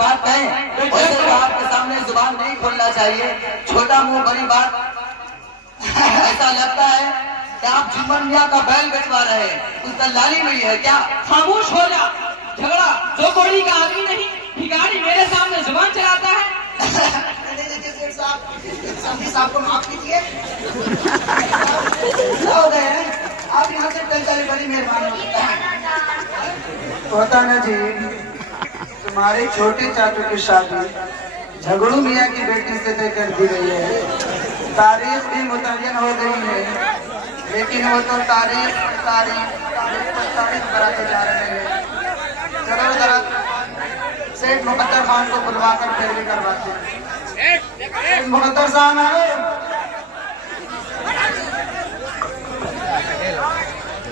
बात कहें वैसे तो आपके सामने जुबान नहीं खोलना चाहिए। छोटा मुंह बड़ी बात। ऐसा लगता है कि आप जुम्मन मियां का बैल बेचवा रहे हैं, उस दलाली में है क्या? खामोश हो जा। झगड़ा दो कौड़ी का आदमी नहीं, भिखारी मेरे सामने जुबान चलाता है। साहब को माफ कीजिए। हो गए आप यहाँ से चल चले, बड़ी मेहरबानी होता ना जी। तुम्हारे छोटे चाचू की शादी झगड़ू मियाँ की बेटी से तय कर दी गई है। तारीख भी मुतय्यन हो गई है, लेकिन वो तो तारीख बनाते जा रहे हैं। चलो जरा सेठ मुकद्दर खान को बुलवाकर पैरवी करवाते हैं। मुकद्दर साहब आए।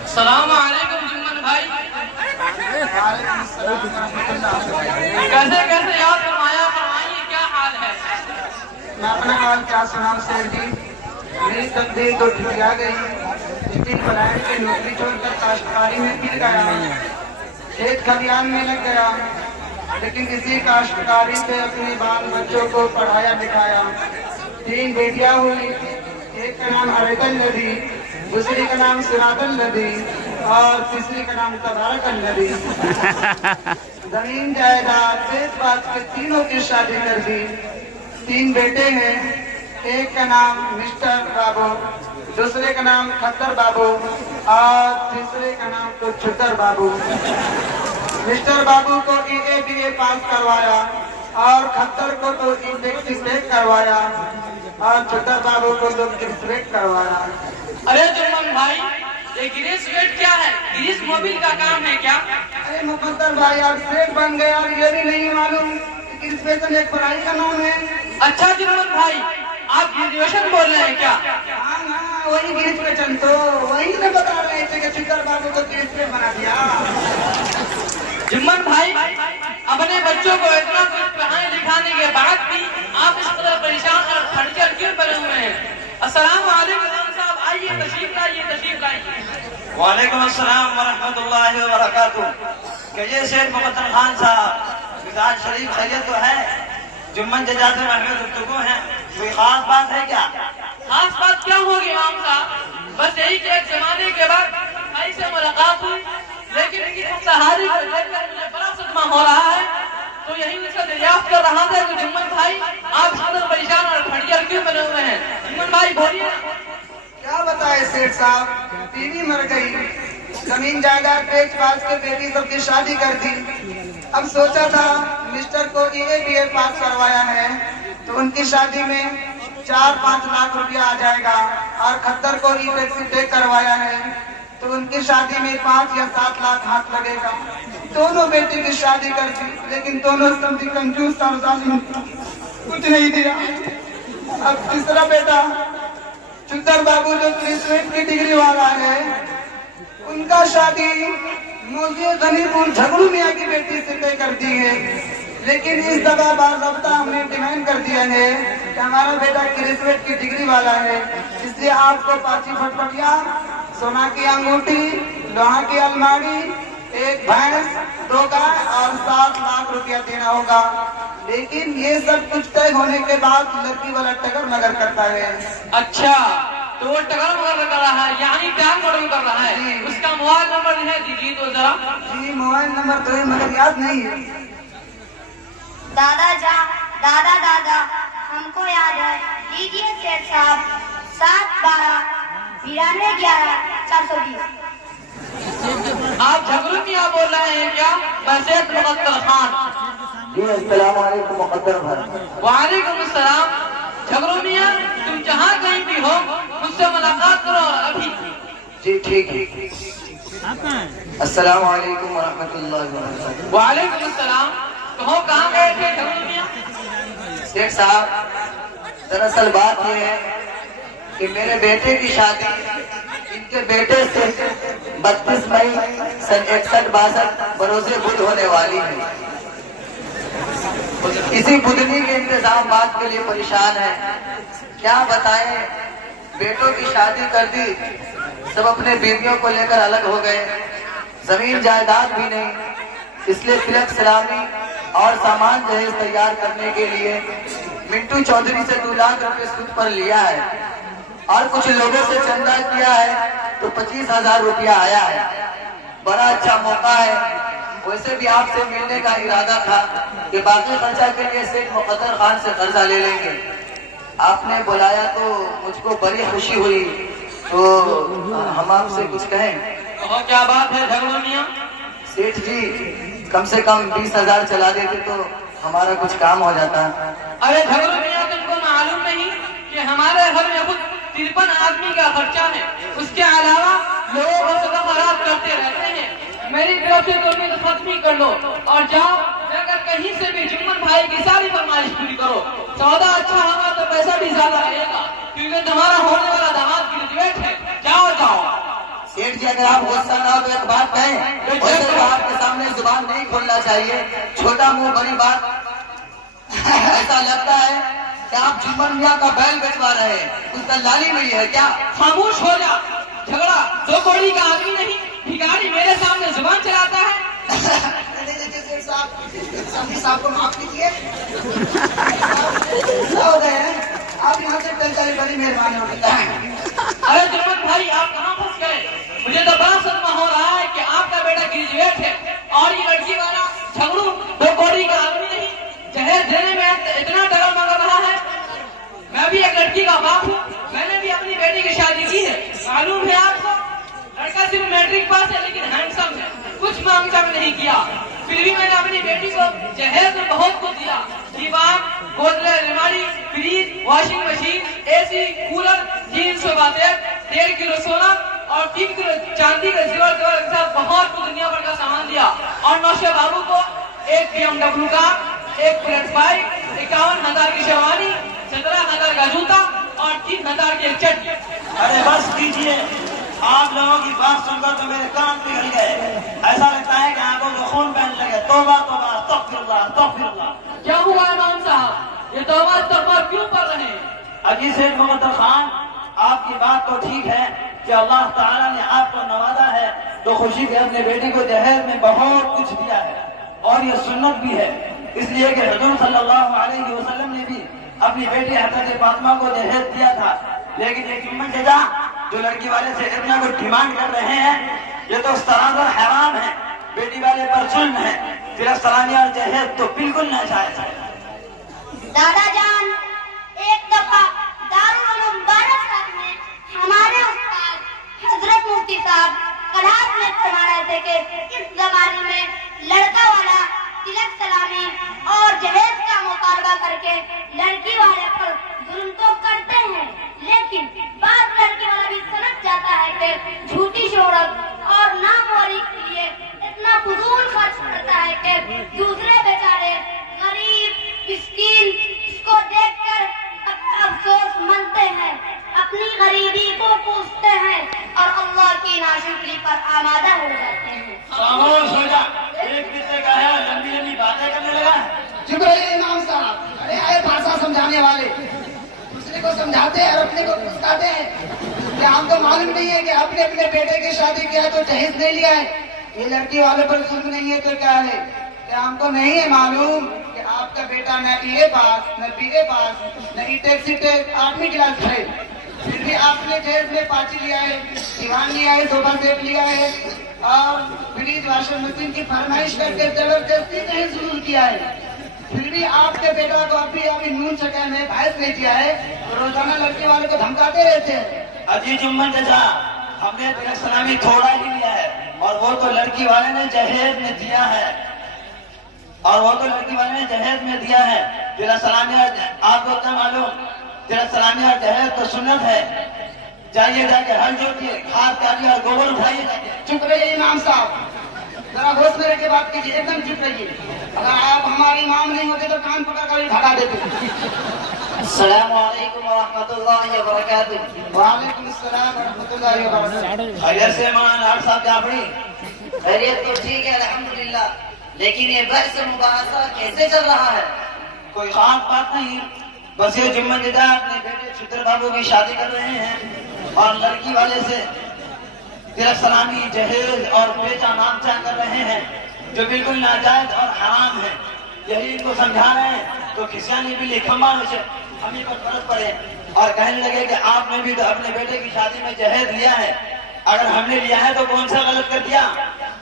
सलाम अलैकुम जुम्मन भाई। कैसे कैसे याद फरमाया, फरमाइए क्या हाल है? मैं अपना हाल क्या सुनाऊं सेठ जी। मेरी तकदीर तो ठुकरा गई। स्टील प्लांट की नौकरी छोड़कर काश्तकारी में गिर गया, खेत खलियान में लग गया, लेकिन इसी काश्तकारी से अपने बाल बच्चों को पढ़ाया लिखाया। 3 बेटियां हुई, एक का नाम अरेकल नदी, दूसरी का नाम सिरादल नदी और तीसरी का नाम तबारकल नदी। जमीन जायदाद बेच बात के तीनों की शादी कर दी। 3 बेटे हैं, एक का नाम मिस्टर बाबू, दूसरे का नाम खत्तर बाबू और तीसरे का नाम तो छुतर बाबू। मिस्टर बाबू को EA पास करवाया और खत्तर को तो इंटेक्स करवाया और छुतर बाबू को तो ग्रेजुएट करवाया। अरे जुम्मन भाई, ये ग्रेजुएट क्या है? ग्रीस मोबिल का काम है क्या? अरे मुकद्दर भाई, आप सेठ बन गए और ये भी नहीं मालूम कि ग्रेजुएशन एक पढ़ाई का नाम है। अच्छा जुम्मन भाई, आप ग्रेजुएशन बोल रहे हैं क्या? हाँ, वही ग्रेजुएशन तो वही तो बता रहे थे कि छुतर बाबू को ग्रेजुएट बना दिया। जुम्मन भाई, अपने बच्चों को इतना कुछ पढ़ाने लिखाने के बाद भी आप इस तरह परेशान और खर्चर क्यों बने हुए हैं? अस्सलाम वालेकुम साहब, आइए तशरीफ लाइए। वालेकुम अस्सलाम व रहमतुल्लाहि व बरकातुहू। कहिए शेख मुकद्दर खान साहब, मिजाज शरीफ खैरियत तो है? जुम्मन जजा से महमूद गुफ्तगू है, कोई खास बात है क्या? खास बात क्या होगी आम साहब? बस यही कि एक जमाने के बाद भाई से मुलाकात हुई, लेकिन इनकी सहारी को देखकर मुझे बड़ा सदमा हो रहा है। तो यही उनसे दरियाफ्त कर रहा था कि जुम्मन भाई आप इस कदर परेशान और खड़ियर क्यों बने हुए हैं? जुम्मन भाई बोलिए। क्या बताए सेठ साहब, बीवी मर गई, जमीन जायदाद बेच बाज के बेटी सबकी शादी कर दी। अब सोचा था मिस्टर को EA पास करवाया है तो उनकी शादी में 4-5 लाख रुपया आ जाएगा और खत्तर को टेक करवाया है तो उनकी शादी में 5 या 7 लाख हाथ लगेगा। दोनों बेटी की शादी कर दी, लेकिन दोनों समझी कंजूस और जालिम, कुछ नहीं दिया। अब तीसरा बेटा छुतर बाबू जो ग्रेजुएट की डिग्री वाला है, उनका शादी मुझे गनीपुर झगड़ू मियाँ की बेटी से तय कर दी है, लेकिन इस दफा बाज़ाब्ता हमने डिमांड कर दिया है कि हमारा बेटा ग्रेजुएट की डिग्री वाला है, इसलिए आपको 5 फटफटिया, सोना की अंगूठी, लोहा की अलमारी, 1 भैंस, 2 गाय और 7 लाख रुपया देना होगा। लेकिन ये सब कुछ तय होने के बाद लड़की वाला टगर मगर करता है। अच्छा, तो वो टगर मगर कर रहा है, यानी टांग मॉडल कर रहा है। उसका मोबाइल नंबर है, दीजिए तो जरा। जी मोबाइल नंबर तो है मगर याद नहीं है। दादा हमको याद है, लीजिए सेठ साहब। 7-12-92-11-420। आप झगड़ू मियाँ बोल रहे हैं क्या? मैं सेठ मुकद्दर खान। जी अस्सलाम वालेकुम मुकद्दर भाई। वालेकुम अस्सलाम। झगड़ू मियाँ, तुम जहाँ कहीं भी हो मुझसे मुलाकात करो अभी। जी ठीक है। अस्सलाम वालेकुम व रहमतुल्लाहि व बरकातुहू। वालेकुम अस्सलाम। कहो कहाँ गए थे झगड़ू मियाँ? शेख साहब, दरअसल बात यह है कि मेरे बेटे की शादी इनके बेटे से 32 मई सन 61-62 बरोजे बुध होने वाली है। इसी बुधनी के इंतजाम बात के लिए परेशान है। क्या बताएं, बेटों की शादी कर दी, सब अपने बीवियों को लेकर अलग हो गए, जमीन जायदाद भी नहीं, इसलिए तिलक सलामी और सामान दहेज तैयार करने के लिए मिंटू चौधरी से 2 लाख रुपए सूद पर लिया है और कुछ लोगों से चंदा किया है तो 25,000 रुपया आया है। बड़ा अच्छा मौका है। वैसे भी आपसे मिलने का इरादा था कि बाकी खर्चा के लिए शेख मुकद्दर खान से कर्जा ले लेंगे। आपने बुलाया तो मुझको बड़ी खुशी हुई, तो हम आपसे कुछ कहें। और क्या बात है झगड़ू मियां? सेठ जी कम से कम 20,000 चला देते तो हमारा कुछ काम हो जाता। अरे झगड़ू मियां, तुमको मालूम नहीं कि हमारे घर में खुद 53 आदमी का खर्चा है, उसके अलावा लोगों को सदा खराब करते रहते हैं। मेरी तरफ से तुम तो खत्म ही कर लो और जाओ जाकर कहीं से भी जुम्मन भाई की सारी फरमाइश पूरी करो। सौदा अच्छा होगा तो पैसा भी ज्यादा रहेगा, क्योंकि तुम्हारा होने वाला दामाद ग्रेजुएट है। जाओ जाओ। सेठ जी अगर आप गुस्सा ना हो तो एक बात कहें, वैसे तो आपके सामने जुबान नहीं खोलना चाहिए, छोटा मुंह बड़ी बात। ऐसा लगता है कि आप जुम्मन मियां का बैल बेचवा रहे हैं, कुछ दलाली नहीं है क्या? खामोश हो जा। झगड़ा 2 कौड़ी का आदमी नहीं, भिखारी मेरे सामने जुबान चलाता है। साहब को माफ कीजिए, हो गए हैं आप यहाँ से चल चले, बड़ी मेहरबानी होगी। अरे जुम्मन भाई, आप कहाँ फंस गए? मुझे तो बड़ा सदमा हो रहा है कि आपका बेटा ग्रेजुएट है और ये लड़की वाला झगड़ू 2 कौड़ी का आदमी नहीं, जहेज देने में इतना डगर मगर रहा है। मैं भी एक लड़की का बाप हूँ, मैंने भी अपनी बेटी की शादी की है। मालूम है आपको, लड़का सिर्फ मैट्रिक पास है लेकिन हैंडसम है, कुछ मांग चांग नहीं किया। फिर भी मैंने अपनी बेटी को जहेज में बहुत कुछ दिया। दीवार, गोदरेज अलमारी, fridge, washing machine, AC, cooler, jeans और बातें, 1.5 किलो सोना और 3 किलो चांदी का जेवर के साथ बहुत कुछ दुनिया भर का सामान दिया। और नौशे बाबू को एक BMW का, एक बुलेट बाइक, 51,000 की शेरवानी, 17,000 का जूता और 3,000 की एक चड्डी। अरे बस कीजिए, आप लोगों की बात सुनकर तो मेरे कान पिघल गए। ऐसा लगता है कि आंखों में खून बहने लगे। तौबा तौबा, अस्तगफिरुल्लाह, अस्तगफिरुल्लाह। क्या हुआ इमाम साहब, ये तौबा इस्तगफार क्यों कर रहे हैं? अजी शेख मुकद्दर खान, आपकी बात तो ठीक है कि अल्लाह ताला ने आपको नवाजा है तो खुशी के अपने बेटे को दहेज में बहुत कुछ दिया है और ये सुन्नत भी है, इसलिए कि हुजूर सल्लल्लाहु अलैहि वसल्लम ने भी अपनी बेटी हज़रत फातिमा को दहेज दिया था। लेकिन एक जुम्मन जजा जो लड़की वाले से इतना कुछ डिमांड कर रहे हैं, ये तो सरासर हराम है, बेटी वाले पर जुल्म है। सिर्फ सलामिया और दहेज तो बिल्कुल न जायज है। दादा जान, एक दफा दारुल उलूम बारासात में हमारे उस्ताद हजरत मुफ्ती साहब क्लास में पढ़ा रहे थे कि इस जमाने में लड़का वाला तिलक सलामी और जहेज का मुकाबला करके लड़की वाले पर जुल्म तो करते हैं, लेकिन बाद लड़की वाला भी समझ जाता है कि झूठी शोहरत और नामवारी के लिए इतना फजूल खर्च करता है कि दूसरे बेचारे गरीब मिस्कीन इसको देखकर अफसोस मनते हैं, अपनी गरीबी को पूछते हैं और अल्लाह की नाशुक्री पर आमादा हो जाते हैं। खामोश हो जा, एक किस्से का है लंबी लंबी बातें करने लगा। चुप रहिए इमाम साहब। अरे आए भाषा समझाने वाले दूसरे को समझाते हैं और अपने को पुस्ताते हैं। क्या हमको मालूम नहीं है कि अपने अपने बेटे की शादी किया है तो जहेज नहीं लिया है? ये लड़की वालों पर जुल्म नहीं है तो क्या है? क्या हमको नहीं है मालूम कि आपका बेटा न EA पास, न BA पास, न E-Tech C-Tech 8वीं क्लास है, फिर भी आपने जहेज में पाची लिया है, दीवान लिया है, सोफा सेट लिया है और फ्रिज वॉशिंग मशीन की फरमाइश करके जबरदस्ती नहीं जुल्म किया है। फिर भी आपके बेटा को अभी नून चक्कर में भैंस नहीं दिया है तो रोजाना लड़के वाले को धमकाते रहते हैं। अजी जुम्मन जजा, हमने तिलक सलामी थोड़ा ही लिया है और वो तो लड़की वाले ने जहेज में दिया है, और वो तो लड़की वाले ने जहेज में दिया है। तिलक सलामी आपको क्या मालूम, तिलक सलामी और जहेज तो सुन्नत है। जाइए जाके हल जोतिए, खाद काटिए और गोबर उठाइए जाके। चुप रहिए इमाम साहब, जरा होश में रह के बात कीजिए, एकदम चुप रहिए। अगर आप हमारे इमाम नहीं होते तो कान पकड़ कर भगा देते। अस्सलाम वालेकुम व रहमतुल्लाहि व बरकातुहू। वालेकुम अस्सलाम व रहमतुल्लाहि व बरकातुहू। खैरियत से मान आप साहब जाफरी? खैरियत तो ठीक है अल्हम्दुलिल्लाह, लेकिन ये बहस मुबाहसा कैसे चल रहा है? कोई खास बात नहीं, बस ये जुम्मन जजा अपने बेटे चित्र बाबू की शादी कर रहे हैं और लड़की वाले से तिलक सलामी, जहेज और पेचा नामचा कर रहे हैं जो बिल्कुल नाजायज और हराम है। यही इनको समझा रहे हैं तो खिसियानी भी लिखम्बा हम ही पर फर्क पड़े और कहने लगे कि आपने भी तो अपने बेटे की शादी में जहेज लिया है, अगर हमने लिया है तो कौन सा गलत कर दिया?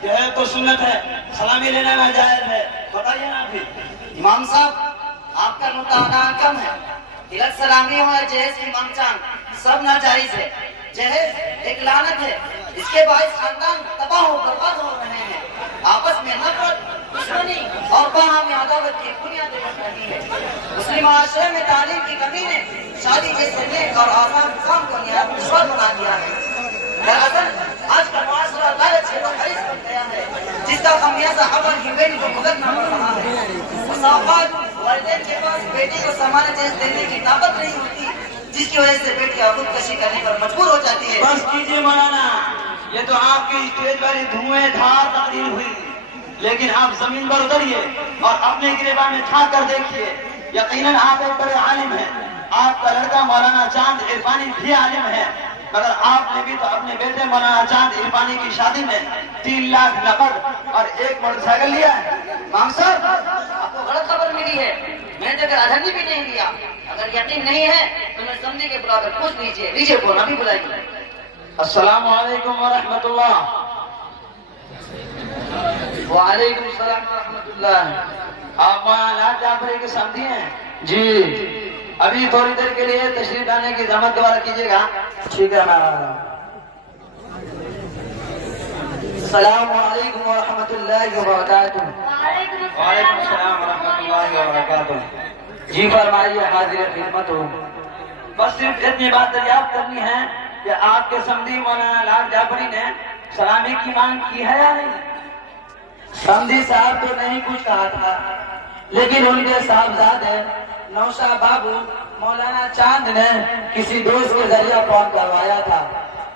जहेज तो सुन्नत है, सलामी लेना में जायज है, बताइए ना अभी। इमाम साहब, आपका मुताना कम है। तिलक सलामी हो या जहेज की मांगचांग, सब नाजायज है। जहेज एक लानत है, इसके बाद खानदान तबाह हो बर्बाद हो रहे हैं। आपस में नफरत, दुश्मनी और बाहमी अदावत की बुनियादें बन रही है। मुस्लिम माशरे में तालीम की कमी ने शादी जैसे नेक और आसान काम को निहायत दुश्वार बना दिया है। दरअसल आज का माशरा लालच से हरीस बन गया है, जिसका खमियाजा अमल की बेटी को भुगतना पड़ रहा है। मुसाफात वालिदैन के पास बेटी को समान जहेज देने की ताकत नहीं होती, जिसकी वजह से बेटियां खुदकशी करने पर मजबूर हो जाती है। बस कीजिए मौलाना, ये तो आपकी स्टेज वाली धुएंधार तकरीर हुई, लेकिन आप जमीन पर उतरिए और अपने गिरेबान में झांक कर देखिए। यकीनन आप एक बड़े आलिम हैं, आपका लड़का मौलाना चांद इरफानी भी आलिम है, मगर आपने भी तो अपने बेटे मौलाना चांद इरफानी की शादी में 3 लाख नकद और 1 मोटरसाइकिल लिया है। इमाम साहब, आपको गलत खबर मिली है, मैंने तो आधानी भी नहीं लिया। अगर यकीन नहीं है तो मैं समझी के बुलाकर पूछ लीजिए। लीजिए फोन अभी बुलाइए। अस्सलाम वालेकुम व रहमतुल्लाह। वालेकुम सलाम व रहमतुल्लाह। आप मौलाना जाफरी के समझी हैं? जी, अभी थोड़ी देर के लिए तशरीफ लाने की जहमत दोबारा कीजिएगा। ठीक है मैम। अस्सलाम वालेकुम व रहमतुल्लाहि व बरकातुहू। वालेकुम सलाम व रहमतुल्लाहि व बरकातुहू। जी फरमाइए, हाजिर खिदमत हूँ। बस सिर्फ इतनी बात दरियाफ्त करनी है कि आपके समधी मौलाना लाल जाफरी ने सलामी की मांग की है या नहीं? समधी साहब तो नहीं कुछ कहा था, लेकिन उनके साहबजादे नौशाह बाबू मौलाना चांद ने किसी दोस्त के जरिए फोन करवाया था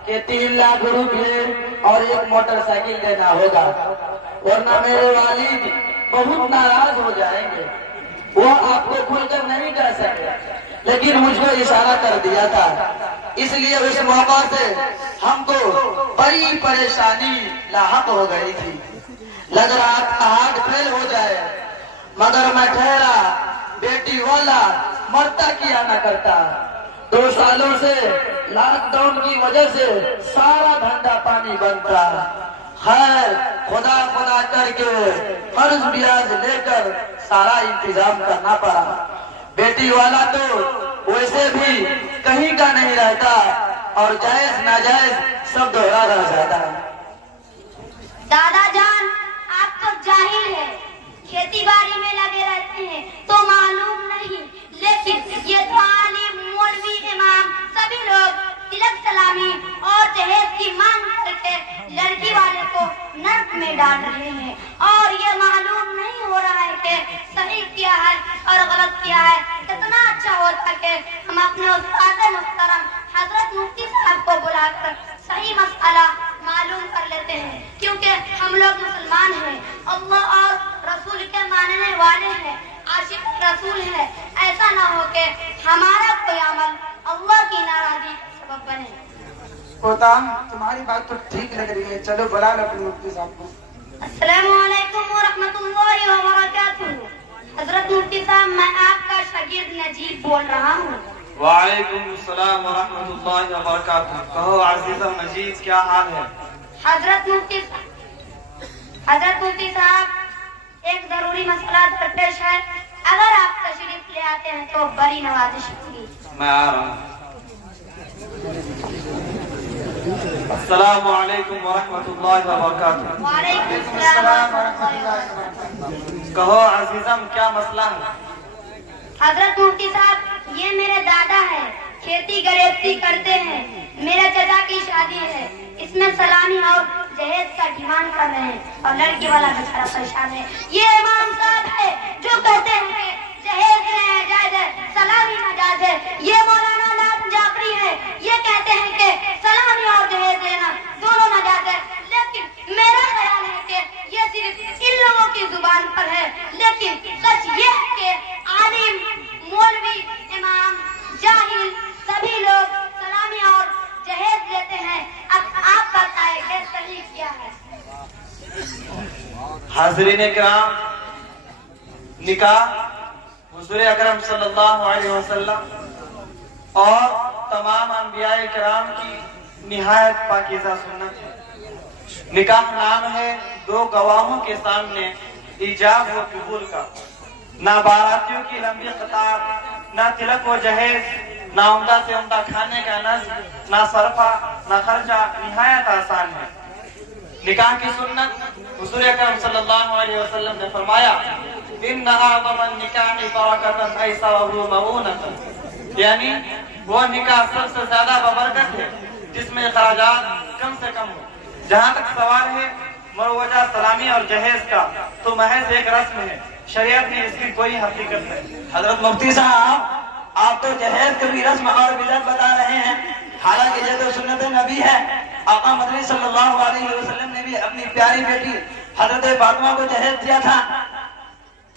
कि 3 लाख रुपये और 1 मोटरसाइकिल देना होगा, वरना मेरे वालिद बहुत नाराज हो जाएंगे। वो आपको खुलकर नहीं कह सके, लेकिन मुझको इशारा कर दिया था, इसलिए उस मौका से हमको बड़ी परेशानी लाहक हो गई थी। लग रहा था हार्ट फेल हो जाए, मगर मैं ठहरा, बेटी वाला मरता किया न करता। 2 सालों से लॉकडाउन की वजह से सारा धंधा पानी बनता। खैर, खुदा खुदा करके कर्ज ब्याज लेकर सारा इंतजाम करना पड़ा। बेटी वाला तो वैसे भी कहीं का नहीं रहता और जायज नाजायज सब दोहरा रह जाता। दादा जान, आप तो जाहिल है, खेती बाड़ी में लगे रहते हैं तो मालूम नहीं, लेकिन ये तो आलिम, मौलवी, इमाम सभी लोग तिलक सलामी और दहेज की मांग करके लड़की वाले को नर्क में डाल रहे हैं, और ये मालूम नहीं हो रहा है कि सही किया है और गलत किया है। कितना अच्छा होता कि हम अपने उस्ताद मुहतरम हजरत मुफ्ती साहब को बुलाकर सही मसला मालूम कर लेते हैं, क्योंकि हम लोग मुसलमान हैं, अल्लाह और रसूल के मानने वाले हैं, आशिक रसूल है। ऐसा ना हो कि हमारा कोई अमल अल्लाह की नाराजगी का सबब बने। पोता, तुम्हारी बात तो ठीक लग रही है, चलो बुला लो अपने मुफ्ती साहब को। अस्सलामु अलैकुम व रहमतुल्लाहि व बरकातुहू। हजरत मुफ्ती साहब, मैं आपका शागिर्द नजीब बोल रहा हूँ। वालेकुम सलाम व रहमतुल्लाहि व बरकातुहू। कहो अजीज़ मजीद, क्या हाल है? हजरत मुफ्ती साहब, एक जरूरी मसला दरपेश है, अगर आप तशरीफ ले आते हैं तो बड़ी नवाजिश होगी। मैं आ रहा हूँ। अस्सलामु अलैकुम व रहमतुल्लाहि व बरकातुहू। वालेकुम सलाम व रहमतुल्लाहि व बरकातुहू। कहो अजीज़म, क्या मसला है? हजरत मुफ्ती साहब, ये मेरे दादा है, खेती गरेबती करते हैं, मेरे चाचा की शादी है, इसमें सलामी और दहेज का डिमांड कर रहे हैं और लड़की वाला बेचारा परेशान है। ये इमाम साहब है जो कहते हैं कि दहेज जायज है, सलामी नाजायज है। ये मौलाना लाल जाफरी है, ये कहते हैं कि सलामी और दहेज देना दोनों नाजायज है। लेकिन मेरा ख्याल है कि ये सिर्फ इन लोगों की जुबान पर है, लेकिन सच ये है कि आलिम, मौलवी, इमाम, जाहिल सभी लोग सलामी और दहेज लेते हैं। अब आप बताएं कि सही क्या है? हाज़रीन किराम, निकाह हुजूर अकरम सल्लल्लाहु अलैहि वसल्लम और तमाम अंबियाए किराम की निहायत पाकीज़ा सुन्नत है। निकाह नाम है दो गवाहों के सामने ईजाब व कबूल का। ना बारातियों की लंबी कतार, ना तिलक व जहेज, ना उम्दा से उम्दा खाने का नज़्म, ना सरफा, ना खर्चा, निहायत आसान है। निकाह की सुन्नत हुजूर अकरम सल्लल्लाहु अलैहि वसल्लम ने फरमाया, इन्ना अअज़मन निकाहि बरकतन अयसरहु मऊनतन, यानी वो निकाह सबसे ज्यादा बबरकत है जिसमें खराजात कम से कम हो। जहाँ तक सवाल है मरवजा सलामी और जहेज का, तो महज एक रस्म है, शरीयत में इसकी कोई हकीकत नहीं। हजरत मुफ्ती साहब, आप तो जहेज की भी रस्म और बिदअत बता रहे हैं, हालांकि ये तो सुन्नत नबी है। आका मदनी सल्लल्लाहु अलैहि वसल्लम ने भी अपनी प्यारी बेटी हजरत फातिमा को जहेज दिया था।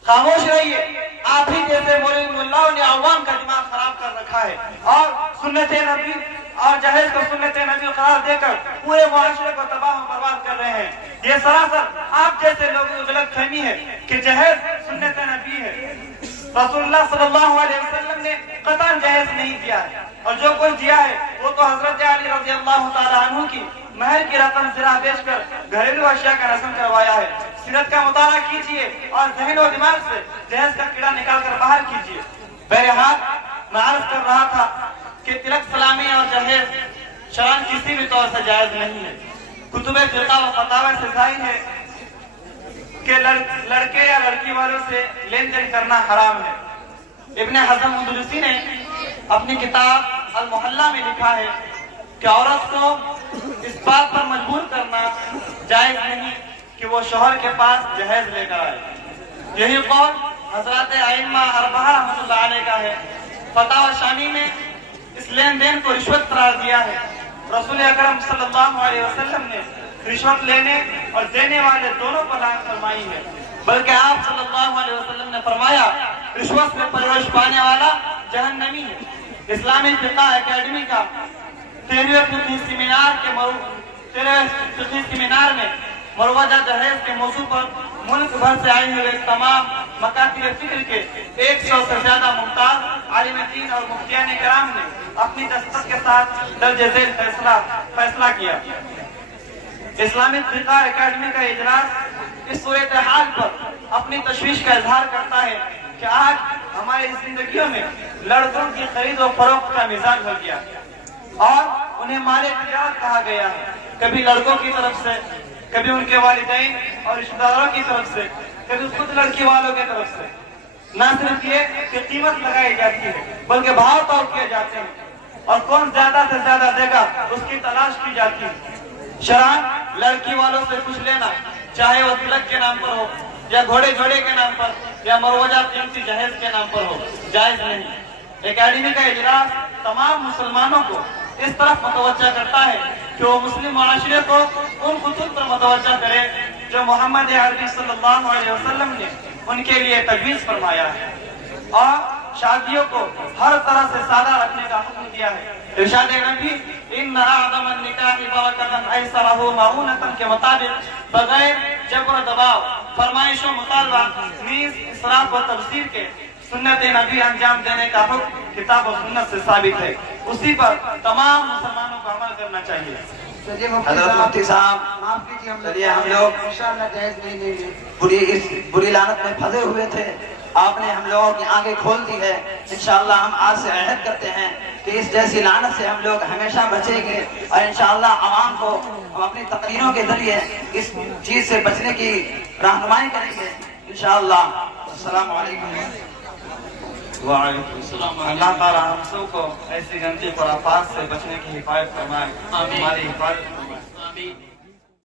खामोश रहिए, आप ही जैसे मौलवी मुल्लाओं ने अवाम का दिमाग खराब कर रखा है और सुन्नत नबी और जहेज को सुन्नत नबी करार देकर पूरे मुआशरे को तबाह और बर्बाद कर रहे हैं। ये सरासर आप जैसे लोगों को गलतफहमी है कि जहेज सुन्नत नबी है। रसूलुल्लाह सल्लल्लाहु अलैहि वसल्लम ने कतई जहेज नहीं दिया है, और जो कुछ दिया है वो तो हजरत अली रज़ी अल्लाह तआला अन्हु की महर की रकम ज़रा बेचकर घरेलू अशिया का रस्म करवाया है। सीरत का मुताला कीजिए और ज़हन और दिमाग से जहेज का कीड़ा निकाल कर बाहर कीजिए। बहरहाल मैं अर्ज़ कर रहा था कि तिलक सलामी और जहेज शरअन किसी भी तौर से जायज नहीं है। कुतुबे फ़िक़्ह व फ़तावा से ज़ाहिर है कि लड़के या लड़की वालों से लेन देन करना हराम है। इब्न हज़म अंदलुसी ने अपनी किताब अल मुहल्ला में लिखा है कि औरत को इस बात पर मजबूर करना जायज नहीं कि वो शोहर के पास जहेज लेकर आए। यही कौल हजरत आइम्मा अरबआ रहमतुल्लाह अलैह का है। फतावा शामी में इस लेन देन को रिश्वत करार दिया है। रसूल अकरम सल्लल्लाहु अलैहि वसल्लम ने रिश्वत लेने और देने वाले दोनों पर लानत फरमाई है। बल्कि आप सल्लल्लाहु अलैहि वसल्लम ने फरमाया, रिश्वत से परवरिश पाने वाला जहन्नमी है। इस्लामिक फ़िक़्ह एकेडमी का 13वें फ़िक़्ही सेमिनार में मरवजा जहेज के मौजू पर मुल्क भर से आए हुए तमाम मकातिब फ़िक्र के 100 से ज्यादा मुमताज आलिम दीन और मुफ्तियान किराम ने अपनी दस्तखत के साथ दर्ज झेल फैसला किया। इस्लामिक फ़िक़्ह एकेडमी का इजलास इस सूरत हाल पर अपनी तशवीश का इजहार करता है कि आज हमारी जिंदगियों में लड़कों की खरीद और फरोख्त का मिजाज हो गया और उन्हें माले तिजारत कहा गया है। कभी लड़कों की तरफ से, कभी उनके वालिदैन और रिश्तेदारों की तरफ से, कभी खुद लड़की वालों की तरफ से। न सिर्फ ये कि कीमत लगाई जाती है बल्कि भाव तौल किए जाते हैं और कौन ज्यादा से ज्यादा देगा उसकी तलाश की जाती है। शरअन लड़की वालों से कुछ लेना, चाहे वो तिलक के नाम पर हो या घोड़े घोड़े के नाम पर या मरवजा कीमती जहेज के नाम पर हो, जायज नहीं। एकेडमी का इजलास तमाम मुसलमानों को इस तरफ मुतवज्जा करता है कि वो मुस्लिम माशरे को उन खुतूत पर मुतवज्जा करे जो मोहम्मद अरबी सल्लल्लाहु अलैहि वसल्लम ने उनके लिए तजवीज़ फरमाया है और शादियों को हर तरह से सादा रखने का हुक्म दिया है। इरशाद नबी इन्ना अअज़मन निकाहि बरकतन अयसरहु मऊनतन के मुताबिक बगैर जबर दबाव, फरमाइश और मुतालबा, नीज़ इसराफ व तबज़ीर के सुन्नत नबी अंजाम देने का हुक्म किताब और सुन्नत से साबित है। उसी पर तमाम मुसलमानों को अमल करना चाहिए। हजरत मुफ्ती साहब, माफ कीजिए, चलिए हम लोग इंशाअल्लाह जायज नहीं लेंगे। इस बुरी लानत में फंसे हुए थे, आपने हम लोगों की आंखें खोल दी है। इंशाअल्लाह हम आज से अहद करते हैं कि इस जैसी लानत से हम लोग हमेशा बचेंगे और इंशाअल्लाह आवाम को हम अपनी तकरीरों के जरिए इस चीज से बचने की रहनुमाई करेंगे इंशाअल्लाह। अस्सलामु अलैकुम। वालेकुम सलाम। अल्लाह ताला हम सबको ऐसी गंदी खुराफात से बचने की हिफाजत फरमाए, हमारी हिफाजत फरमाए। आमीन।